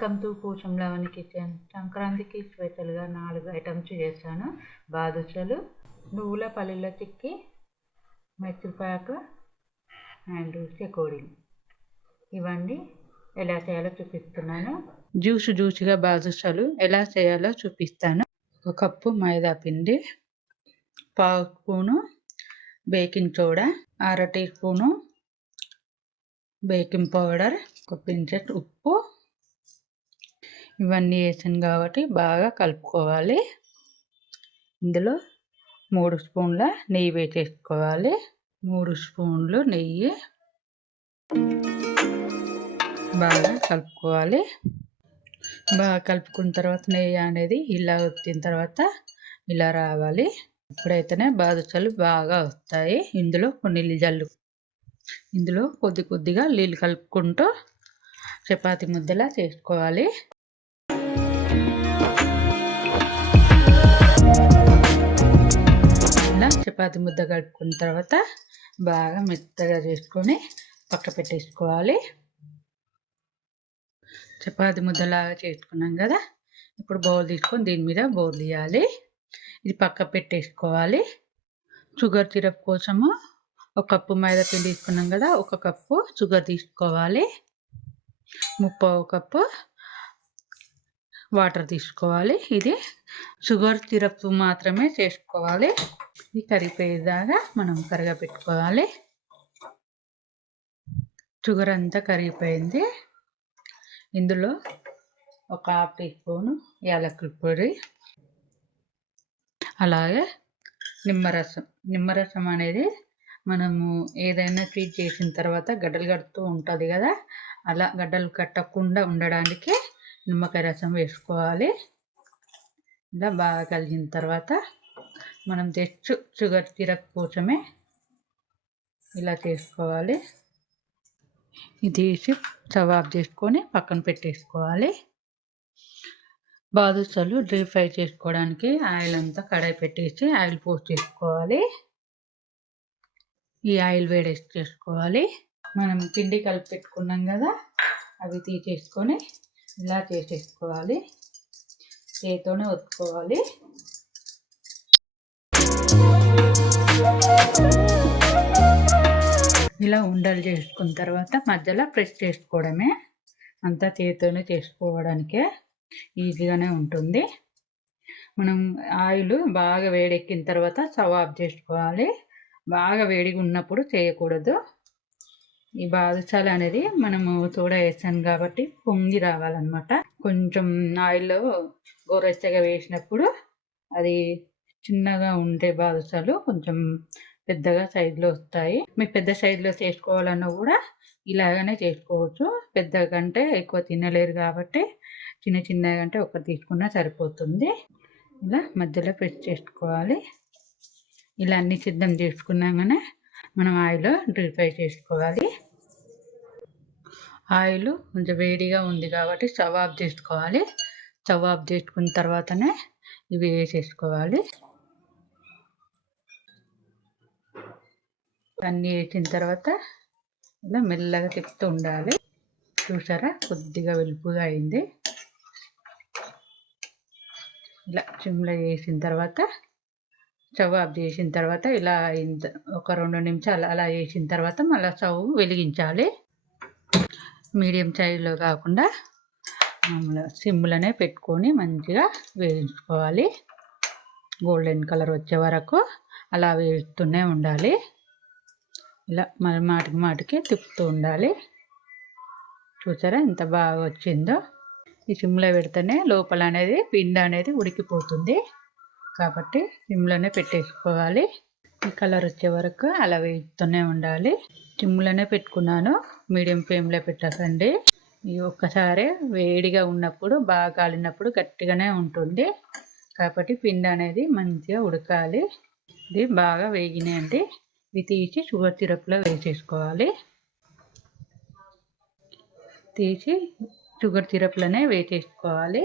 Welcome to పూచం kitchen సంక్రాంతికి స్పెషల్గా నాలుగు ఐటమ్స్ చేశాను. బాదుషలు నువ్వుల పల్లీల చిక్కి మైసూర్పాకు అండ్ చెకోడి ఇవన్నీ ఎలా చేయాలో చూపిస్తున్నాను. జ్యూస్ జ్యూస్గా బాదుషలు ఎలా చేయాలో చూపిస్తాను. ఒక కప్పు మైదా పిండి పావు స్పూను బేకింగ్ సోడా అర టీ స్పూను బేకింగ్ పౌడర్ ఒక పించెట్ ఉప్పు ఇవన్నీ వేసాను కాబట్టి బాగా కలుపుకోవాలి. ఇందులో మూడు స్పూన్ల నెయ్యి వేసేసుకోవాలి. మూడు స్పూన్లు నెయ్యి బాగా కలుపుకోవాలి. బాగా కలుపుకున్న తర్వాత నెయ్యి అనేది ఇలా వచ్చిన తర్వాత ఇలా రావాలి. ఇప్పుడైతేనే బాదుషాలు బాగా వస్తాయి. ఇందులో కొన్ని జల్లు ఇందులో కొద్ది కొద్దిగా నీళ్ళు కలుపుకుంటూ చపాతి ముద్దలా చేసుకోవాలి. చపాతి ముద్ద కలుపుకున్న తర్వాత బాగా మెత్తగా చేసుకొని పక్క పెట్టేసుకోవాలి. చపాతి ముద్దలాగా చేసుకున్నాం కదా ఇప్పుడు బౌల్ తీసుకొని దీని మీద బౌల్ తీయాలి. ఇది పక్క పెట్టేసుకోవాలి. షుగర్ సిరప్ కోసము ఒక కప్పు మైదా పిండి తీసుకున్నాం కదా ఒక కప్పు షుగర్ తీసుకోవాలి. ముప్పావు కప్పు వాటర్ తీసుకోవాలి. ఇది షుగర్ సిరప్ మాత్రమే చేసుకోవాలి. ఇది కరిగిపోయేదాకా మనం కరగపెట్టుకోవాలి. షుగర్ అంతా కరిగిపోయింది. ఇందులో ఒక హాఫ్ టీ స్పూను యాలకుల పొడి అలాగే నిమ్మరసం. నిమ్మరసం అనేది మనము ఏదైనా స్వీట్ చేసిన తర్వాత గడ్డలు కడుతూ ఉంటుంది కదా అలా గడ్డలు కట్టకుండా ఉండడానికి నిమ్మకాయ రసం వేసుకోవాలి. ఇలా బాగా కలిగిన తర్వాత మనం తెచ్చు షుగర్ సిరప్ కోసమే ఇలా చేసుకోవాలి. ఇది తీసి స్టవ్ చేసుకొని పక్కన పెట్టేసుకోవాలి. బాదుసలు డీప్ ఫ్రై చేసుకోవడానికి ఆయిల్ అంతా కడాయి పెట్టేసి ఆయిల్ పోస్ట్ చేసుకోవాలి. ఈ ఆయిల్ వేడేసి చేసుకోవాలి. మనం పిండి కలిపి పెట్టుకున్నాం కదా అవి తీసేసుకొని ఇలా చేసేసుకోవాలి. చేతితోనే ఒత్తుకోవాలి. ఇలా ఉండలు చేసుకున్న తర్వాత మధ్యలో ప్రెస్ చేసుకోవడమే. అంతా చేతితోనే చేసుకోవడానికే ఈజీగానే ఉంటుంది. మనం ఆయిల్ బాగా వేడెక్కిన తర్వాత స్టవ్ ఆఫ్ చేసుకోవాలి. బాగా వేడిగా ఉన్నప్పుడు చేయకూడదు. ఈ బాదుషాల అనేది మనము తోడ వేసాను కాబట్టి పొంగి రావాలన్నమాట. కొంచెం ఆయిల్లో గోరెచ్చగా వేసినప్పుడు అది చిన్నగా ఉండే బాదుషాలు కొంచెం పెద్దగా సైజులో వస్తాయి. మీకు పెద్ద సైజులో చేసుకోవాలన్నా కూడా ఇలాగనే చేసుకోవచ్చు. పెద్ద కంటే ఎక్కువ తినలేరు కాబట్టి చిన్న చిన్నగా అంటే ఒకటి తీసుకున్నా సరిపోతుంది. ఇలా మధ్యలో పెట్టి చేసుకోవాలి. ఇలా అన్ని సిద్ధం చేసుకున్నాగానే మనం ఆయిల్ డ్రిల్ ఫ్రై చేసుకోవాలి. ఆయిల్ కొంచెం వేడిగా ఉంది కాబట్టి స్టవ్ ఆఫ్ చేసుకోవాలి. స్టవ్ ఆఫ్ చేసుకున్న తర్వాతనే ఇవి వేసేసుకోవాలి. అన్నీ వేసిన తర్వాత ఇలా మెల్లగా తిప్పుతూ ఉండాలి. చూసారా? కొద్దిగా వెలుపుగా అయింది. ఇలా చిమ్లో వేసిన తర్వాత స్టవ్ ఆఫ్ చేసిన తర్వాత ఇలా ఒక రెండు నిమిషాలు అలా వేసిన తర్వాత మళ్ళీ స్టవ్ వెలిగించాలి. మీడియం సైజులో కాకుండా మామూలుగా సిమ్లోనే పెట్టుకొని మంచిగా వేయించుకోవాలి. గోల్డెన్ కలర్ వచ్చే వరకు అలా వేస్తూనే ఉండాలి. ఇలా మరి మాటికి మాటికి తిప్పుతూ ఉండాలి. చూసారా ఎంత బాగా వచ్చిందో? ఈ సిమ్లో పెడితేనే లోపల అనేది పిండి అనేది ఉడికిపోతుంది. కాబట్టి సిమ్లోనే పెట్టేసుకోవాలి. ఈ కలర్ వచ్చే వరకు అలా వేయిస్తూనే ఉండాలి. సిమ్లోనే పెట్టుకున్నాను. మీడియం ఫ్లేమ్లో పెట్టకండి. ఈ ఒక్కసారి వేడిగా ఉన్నప్పుడు బాగా కాలినప్పుడు గట్టిగానే ఉంటుంది. కాబట్టి పిండి అనేది మంచిగా ఉడకాలి. ఇది బాగా వేగినాయండి. ఇది తీసి షుగర్ సిరప్లో వేసేసుకోవాలి. తీసి షుగర్ సిరప్లోనే వేసేసుకోవాలి.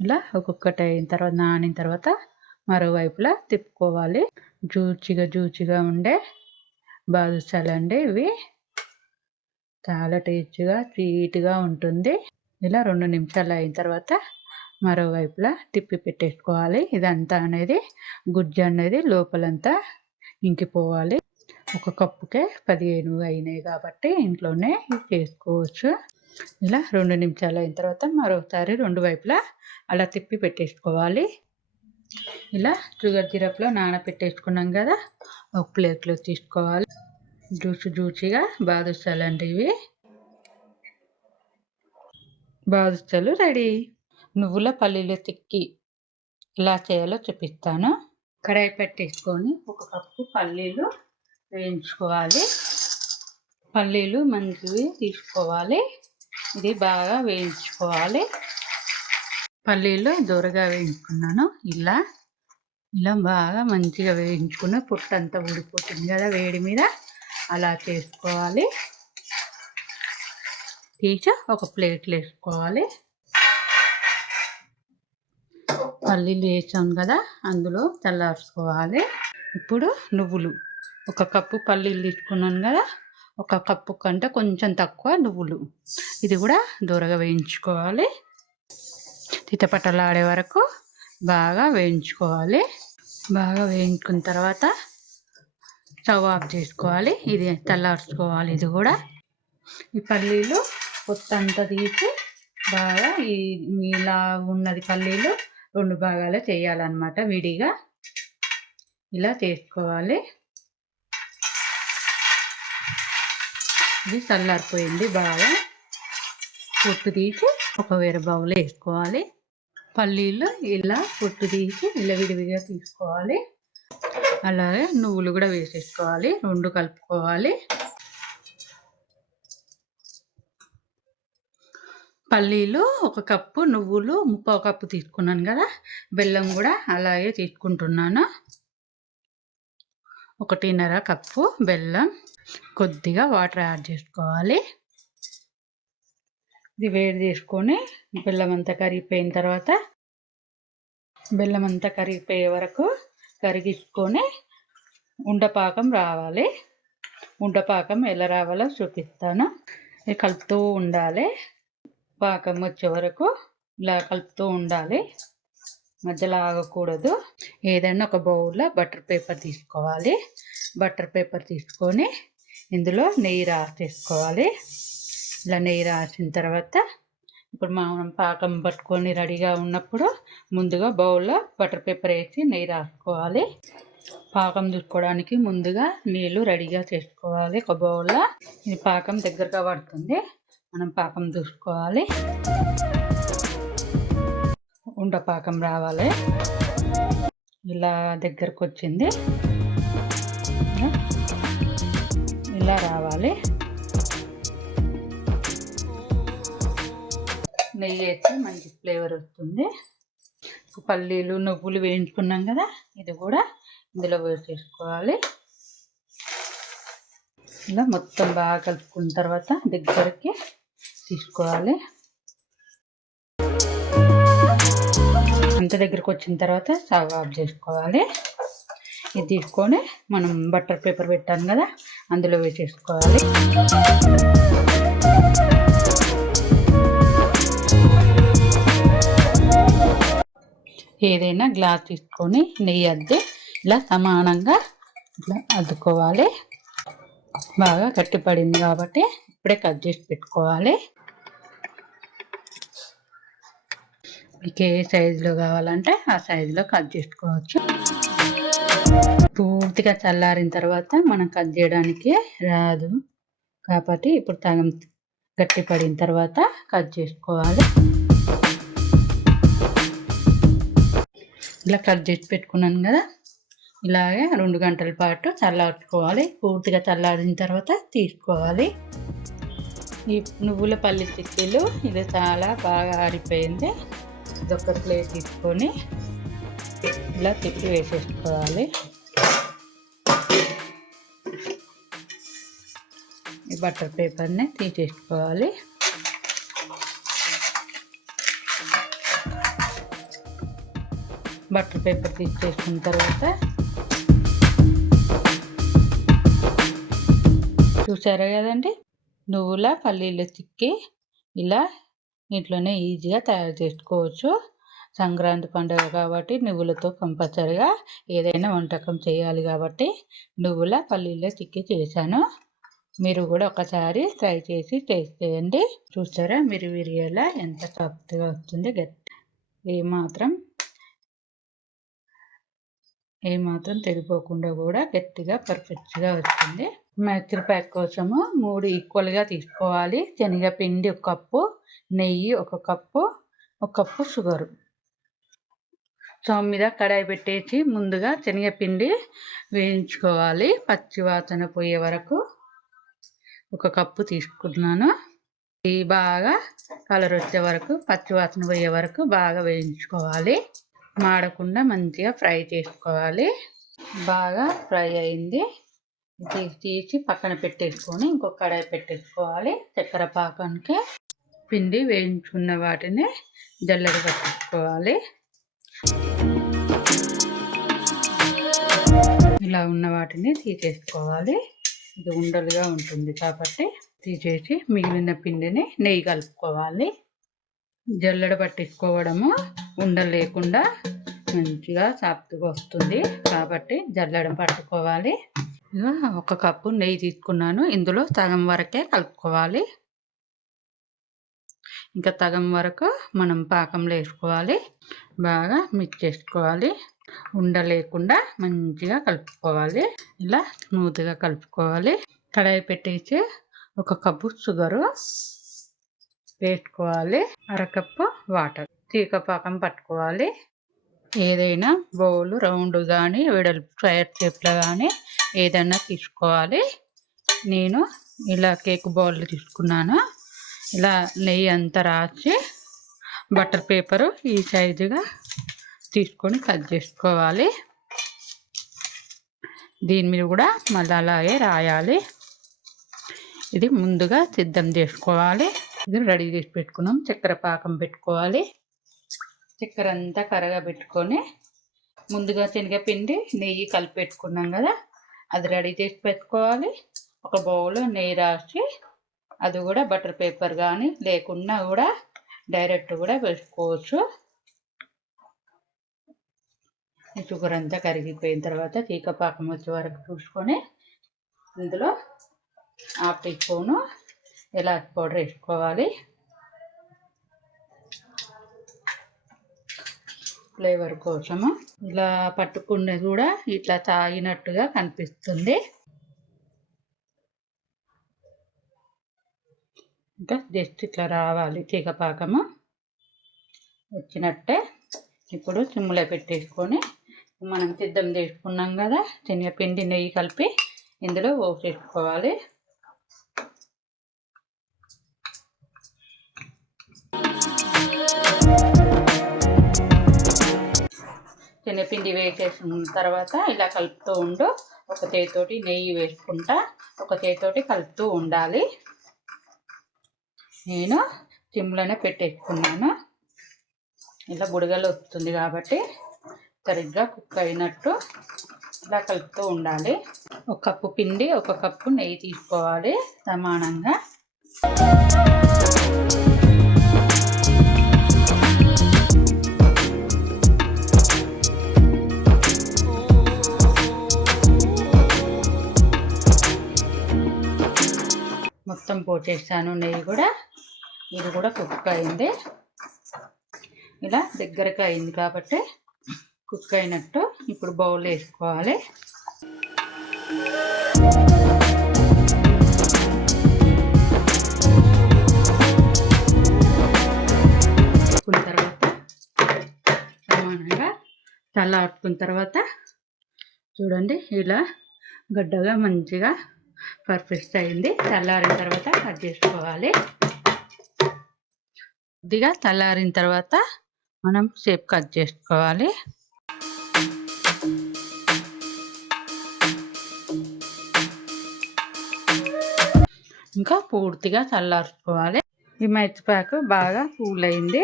ఇలా ఒక్కొక్కటి అయిన తర్వాత నానిన తర్వాత మరోవైపులా తిప్పుకోవాలి. జూచిగా జూచిగా ఉండే బాదుసాలండి ఇవి చాలా టేస్ట్గా స్వీట్గా ఉంటుంది. ఇలా రెండు నిమిషాలు అయిన తర్వాత మరోవైపులా తిప్పి పెట్టేసుకోవాలి. ఇదంతా అనేది గుజ్జు అనేది లోపలంతా ఇంకిపోవాలి. ఒక కప్పుకే పదిహేను అయినాయి కాబట్టి ఇంట్లోనే చేసుకోవచ్చు. ఇలా రెండు నిమిషాలు అయిన తర్వాత మరోసారి రెండు వైపులా అలా తిప్పి పెట్టేసుకోవాలి. ఇలా షుగర్ సిరప్లో నానబెట్టేసుకున్నాం కదా ఒక ప్లేట్లో తీసుకోవాలి. జ్యూసి జ్యూసిగా బాదుషాలు ఇవి. బాదుషాలు రెడీ. నువ్వుల పల్లీలు తిక్కి ఎలా చేయాలో చూపిస్తాను. కడాయి పెట్టేసుకొని ఒక కప్పు పల్లీలు వేయించుకోవాలి. పల్లీలు మంచివి తీసుకోవాలి. ఇది బాగా వేయించుకోవాలి. పల్లీలు దూరగా వేయించుకున్నాను. ఇలా ఇలా బాగా మంచిగా వేయించుకున్న పుట్టంతా ఊడిపోతుంది కదా వేడి మీద. అలా చేసుకోవాలి. తీసి ఒక ప్లేట్లో వేసుకోవాలి. పల్లీలు వేసాం కదా అందులో చల్లార్చుకోవాలి. ఇప్పుడు నువ్వులు. ఒక కప్పు పల్లీలు తీసుకున్నాను కదా ఒక కప్పు కంటే కొంచెం తక్కువ నువ్వులు. ఇది కూడా దూరగా వేయించుకోవాలి. తితపట్టలాడే వరకు బాగా వేయించుకోవాలి. బాగా వేయించుకున్న తర్వాత స్టవ్ ఆఫ్ చేసుకోవాలి. ఇది చల్లార్చుకోవాలి ఇది కూడా. ఈ పల్లీలు పొత్తంతా తీసి బాగా ఈ ఇలా ఉన్నది పల్లీలు రెండు భాగాలు చేయాలన్నమాట విడిగా. ఇలా చేసుకోవాలి. ఇది చల్లారిపోయింది బాగా. పొట్టు తీసి ఒక వేరే బౌల్ వేసుకోవాలి. పల్లీలు ఇలా పొట్టు తీసి ఇలా విడివిడిగా తీసుకోవాలి. అలాగే నువ్వులు కూడా వేసేసుకోవాలి. రెండు కలుపుకోవాలి. పల్లీలు ఒక కప్పు నువ్వులు ముప్పావు కప్పు తీసుకున్నాను కదా. బెల్లం కూడా అలాగే తీసుకుంటున్నాను. ఒకటిన్నర కప్పు బెల్లం కొద్దిగా వాటర్ యాడ్ చేసుకోవాలి. ఇది వేడి చేసుకొని బెల్లం అంతా కరిగిపోయిన తర్వాత బెల్లం అంతా కరిగిపోయే వరకు కరిగించుకొని ఉండపాకం రావాలి. ఉండపాకం ఎలా రావాలో చూపిస్తాను. ఇది కలుపుతూ ఉండాలి. పాకం వచ్చే వరకు ఇలా కలుపుతూ ఉండాలి. మధ్యలో ఆగకూడదు ఏదైనా ఒక బౌల్లో బటర్ పేపర్ తీసుకోవాలి. బటర్ పేపర్ తీసుకొని ఇందులో నెయ్యి రాసేసుకోవాలి. ఇలా నెయ్యి రాసిన తర్వాత ఇప్పుడు మనం పాకం పట్టుకొని రెడీగా ఉన్నప్పుడు ముందుగా బౌల్లో బటర్ పేపర్ వేసి నెయ్యి రాసుకోవాలి. పాకం చూసుకోవడానికి ముందుగా నీళ్ళు రెడీగా చేసుకోవాలి ఒక బౌల్లో. ఇది పాకం దగ్గరగా పడుతుంది. మనం పాకం చూసుకోవాలి ఉండ పాకం రావాలి. ఇలా దగ్గరకు వచ్చింది ఇలా రావాలి. నెయ్యి వేస్తే మంచి ఫ్లేవర్ వస్తుంది. పల్లీలు నువ్వులు వేయించుకున్నాం కదా ఇది కూడా ఇందులో వేసేసుకోవాలి ఇలా మొత్తం బాగా కలుపుకున్న తర్వాత దగ్గరికి తీసుకోవాలి. అంత దగ్గరకు వచ్చిన తర్వాత స్టవ్ ఆఫ్ చేసుకోవాలి. ఇది తీసుకొని మనం బటర్ పేపర్ పెట్టాను కదా అందులో వేసేసుకోవాలి. ఏదైనా గ్లాస్ తీసుకొని నెయ్యి అద్ది ఇలా సమానంగా ఇట్లా అద్దుకోవాలి. బాగా గట్టిపడింది కాబట్టి ఇప్పుడే కట్ చేసి పెట్టుకోవాలి. మీకు ఏ సైజులో కావాలంటే ఆ సైజులో కట్ చేసుకోవచ్చు. పూర్తిగా చల్లారిన తర్వాత మనం కట్ చేయడానికి రాదు. కాబట్టి ఇప్పుడు తగం గట్టి పడిన తర్వాత కట్ చేసుకోవాలి. ఇలా కట్ చేసి పెట్టుకున్నాను కదా. ఇలాగే రెండు గంటల పాటు చల్లార్చుకోవాలి. పూర్తిగా చల్లారిన తర్వాత తీసుకోవాలి. ఈ నువ్వుల పల్లి చిక్కీలు ఇది చాలా బాగా ఆరిపోయింది. ఇదొక ప్లేట్ తీసుకొని ఇలా తిప్పి వేసేసుకోవాలి. ఈ బటర్ పేపర్ని తీసేసుకోవాలి. బటర్ పేపర్ తీసేసుకున్న తర్వాత చూసారా కదండి? నువ్వుల పల్లీలు చిక్కి ఇలా ఇంట్లోనే ఈజీగా తయారు చేసుకోవచ్చు. సంక్రాంతి పండుగ కాబట్టి నువ్వులతో కంపల్సరిగా ఏదైనా వంటకం చేయాలి కాబట్టి నువ్వుల పల్లీల చిక్కి చేశాను. మీరు కూడా ఒకసారి ట్రై చేసి టేస్ట్ చేయండి. చూస్తారా మీరు విరిగేలా ఎంత సాఫ్ట్గా వస్తుంది గట్టి ఏమాత్రం ఏమాత్రం తెగిపోకుండా కూడా గట్టిగా పర్ఫెక్ట్గా వచ్చింది మైత్రి ప్యాక్ కోసము మూడు ఈక్వల్గా తీసుకోవాలి. శనగపిండి ఒక కప్పు నెయ్యి ఒక కప్పు ఒక కప్పు షుగరు. స్టవ్ మీద కడాయి పెట్టేసి ముందుగా శనగపిండి వేయించుకోవాలి పచ్చివాతన పోయే వరకు. ఒక కప్పు తీసుకున్నాను. ఇది బాగా కలర్ వచ్చే వరకు పచ్చివాతన పోయే వరకు బాగా వేయించుకోవాలి. మాడకుండా మంచిగా ఫ్రై చేసుకోవాలి. బాగా ఫ్రై అయింది. తీసి తీసి పక్కన పెట్టేసుకొని ఇంకొక కడాయి పెట్టేసుకోవాలి చక్కెర పాకానికి పిండి వేయించుకున్న వాటిని జల్లెడ పట్టుకోవాలి ఇలా ఉన్న వాటిని తీసేసుకోవాలి. ఇది ఉండలుగా ఉంటుంది కాబట్టి తీసేసి మిగిలిన పిండిని నెయ్యి కలుపుకోవాలి. జల్లెడ పట్టించుకోవడము ఉండలు లేకుండా మంచిగా సాఫ్ట్గా వస్తుంది కాబట్టి జల్లెడ పట్టుకోవాలి. ఒక కప్పు నెయ్యి తీసుకున్నాను. ఇందులో సగం వరకే కలుపుకోవాలి. ఇంకా తగం వరకు మనం పాకంలో వేసుకోవాలి. బాగా మిక్స్ చేసుకోవాలి. ఉండలేకుండా మంచిగా కలుపుకోవాలి. ఇలా స్మూత్గా కలుపుకోవాలి. కడాయి పెట్టేసి ఒక కప్పు షుగరు వేసుకోవాలి. అరకప్పు వాటర్. తీక పాకం పట్టుకోవాలి. ఏదైనా బౌల్ రౌండ్ కానీ వెడల్పు స్క్వేర్ షేప్లో కానీ ఏదైనా తీసుకోవాలి. నేను ఇలా కేక్ బౌల్ తీసుకున్నాను. ఇలా నెయ్యి అంతా రాసి బటర్ పేపరు ఈ సైజుగా తీసుకొని కట్ చేసుకోవాలి. దీని మీద కూడా మళ్ళీ అలాగే రాయాలి. ఇది ముందుగా సిద్ధం చేసుకోవాలి. ఇది రెడీ చేసి పెట్టుకున్నాం. చక్కెర పాకం పెట్టుకోవాలి. చక్కెర అంతా కరగబెట్టుకొని ముందుగా శనగపిండి నెయ్యి కలిపి పెట్టుకున్నాం కదా అది రెడీ చేసి పెట్టుకోవాలి. ఒక బౌల్ నెయ్యి రాసి అది కూడా బటర్ పేపర్ కానీ లేకున్నా కూడా డైరెక్ట్ కూడా వేసుకోవచ్చు షుగర్ అంతా కరిగిపోయిన తర్వాత తీక పాకం వచ్చే వరకు చూసుకొని ఇందులో హాఫ్ టీ స్పూను ఇలాచి పౌడర్ వేసుకోవాలి. ఫ్లేవర్ కోసము. ఇలా పట్టుకున్నది కూడా ఇట్లా తాగినట్టుగా కనిపిస్తుంది. ఇంకా జస్ట్ ఇట్లా రావాలి తీగ వచ్చినట్టే ఇప్పుడు చిమ్ములో పెట్టేసుకొని మనం సిద్ధం చేసుకున్నాం కదా శనగపిండి నెయ్యి కలిపి ఇందులో పోసేసుకోవాలి. శనగపిండి వేసేసిన తర్వాత ఇలా కలుపుతూ ఉండు. ఒక చేతితోటి నెయ్యి వేసుకుంటా ఒక చేతితోటి కలుపుతూ ఉండాలి. నేను సిమ్లోనే పెట్టేసుకున్నాను. ఇలా బుడగలు వస్తుంది కాబట్టి సరిగ్గా కుక్ అయినట్టు ఇలా కలుపుతూ ఉండాలి. ఒక కప్పు పిండి ఒక కప్పు నెయ్యి తీసుకోవాలి సమానంగా. మొత్తం పోసేసాను నెయ్యి కూడా. ఇది కూడా కుక్ అయింది. ఇలా దగ్గరగా అయింది కాబట్టి కుక్ అయినట్టు ఇప్పుడు బౌల్ వేసుకోవాలి. తర్వాత సమానంగా చల్లార్చుకున్న తర్వాత చూడండి ఇలా గడ్డగా మంచిగా పర్ఫెక్ట్ అయింది. చల్లారిన తర్వాత కట్ చేసుకోవాలి. కొద్దిగా చల్లారిన తర్వాత మనం షేప్ కట్ చేసుకోవాలి. ఇంకా పూర్తిగా చల్లార్చుకోవాలి ఈ మైత్రిపాకు బాగా కూల్ అయింది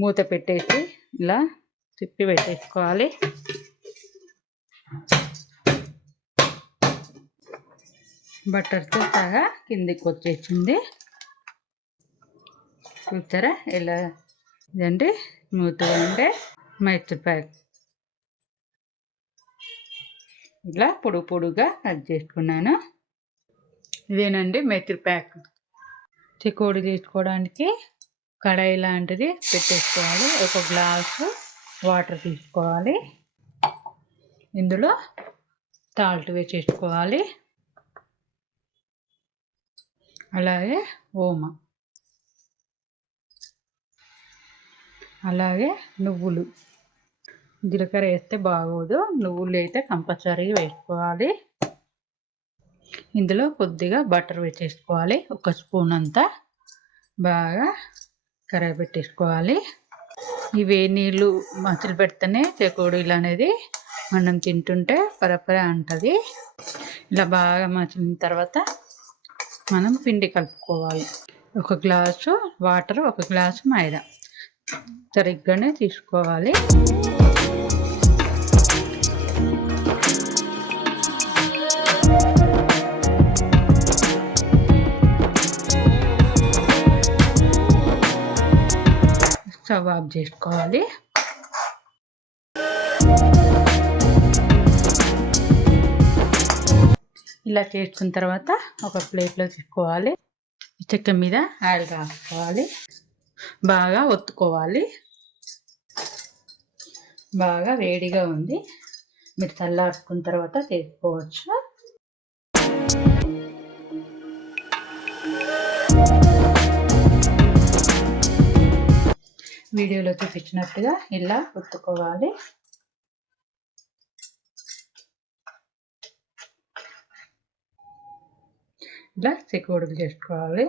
మూత పెట్టేసి ఇలా తిప్పి పెట్టేసుకోవాలి. బటర్తో సహా కిందికి వచ్చేసింది చూస్తారా ఇలా ఇదండి స్మూత్గా ఉండే మైసూర్ ప్యాక్ ఇలా పొడుగు పొడుగా కట్ చేసుకున్నాను. ఇదేనండి మైసూర్ ప్యాక్ చికోడి తీసుకోవడానికి కడాయి లాంటిది పెట్టేసుకోవాలి. ఒక గ్లాసు వాటర్ తీసుకోవాలి. ఇందులో సాల్ట్ వేసేసుకోవాలి. అలాగే ఓమా. అలాగే నువ్వులు. జీలకర్ర వేస్తే బాగోదు. నువ్వులు అయితే కంపల్సరీ వేసుకోవాలి. ఇందులో కొద్దిగా బటర్ వేసేసుకోవాలి. ఒక స్పూన్ అంతా బాగా కరాయి పెట్టేసుకోవాలి. ఈ వేడి నీళ్ళు మసిలి పెడితేనే చెకోడీలు అనేది మనం తింటుంటే పరపర అంటుంది. ఇలా బాగా మసిలిన తర్వాత మనం పిండి కలుపుకోవాలి. ఒక గ్లాసు వాటర్ ఒక గ్లాసు మైదా. సరిగ్గానే తీసుకోవాలి. స్టవ్ ఆఫ్ చేసుకోవాలి. ఇలా చేసుకున్న తర్వాత ఒక ప్లేట్లో తీసుకోవాలి. చెక్క మీద ఆయిల్ రాసుకోవాలి. బాగా ఒత్తుకోవాలి. బాగా వేడిగా ఉంది. మీరు చల్లార్చుకున్న తర్వాత చేసుకోవచ్చు. వీడియోలో చూపించినట్టుగా ఇలా ఒత్తుకోవాలి. ఇలా చెక్కుడులు చేసుకోవాలి.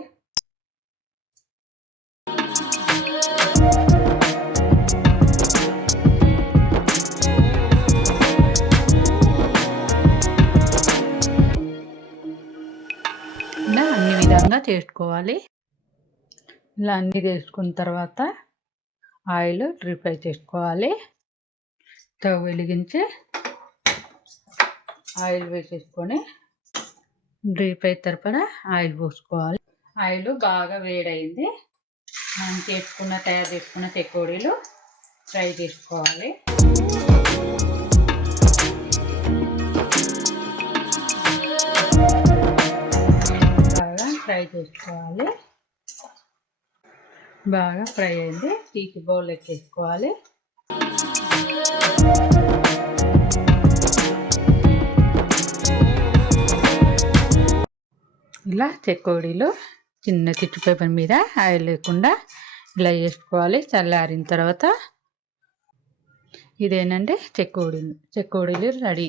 విధంగా చేసుకోవాలి ఇలా అన్ని చేసుకున్న తర్వాత ఆయిల్ డ్రీఫ్రై చేసుకోవాలి. స్టవ్ వెలిగించి ఆయిల్ వేసేసుకొని డీప్ తరపున ఆయిల్ పోసుకోవాలి. ఆయిల్ బాగా వేడైంది. మనం చేసుకున్న తయారు చేసుకున్న చెకోడీలు ఫ్రై చేసుకోవాలి. ఫ్రై చేసుకోవాలి. బాగా ఫ్రై అయింది. తీసి బౌల్ ఎక్కేసుకోవాలి. ఇలా చెక్కోడీలు చిన్న చిట్టు పేపర్ మీద ఆయిల్ లేకుండా ఇలా వేసుకోవాలి. చల్లారిన తర్వాత ఇదేనండి చెక్కోడీలు చెక్కోడీలు రెడీ.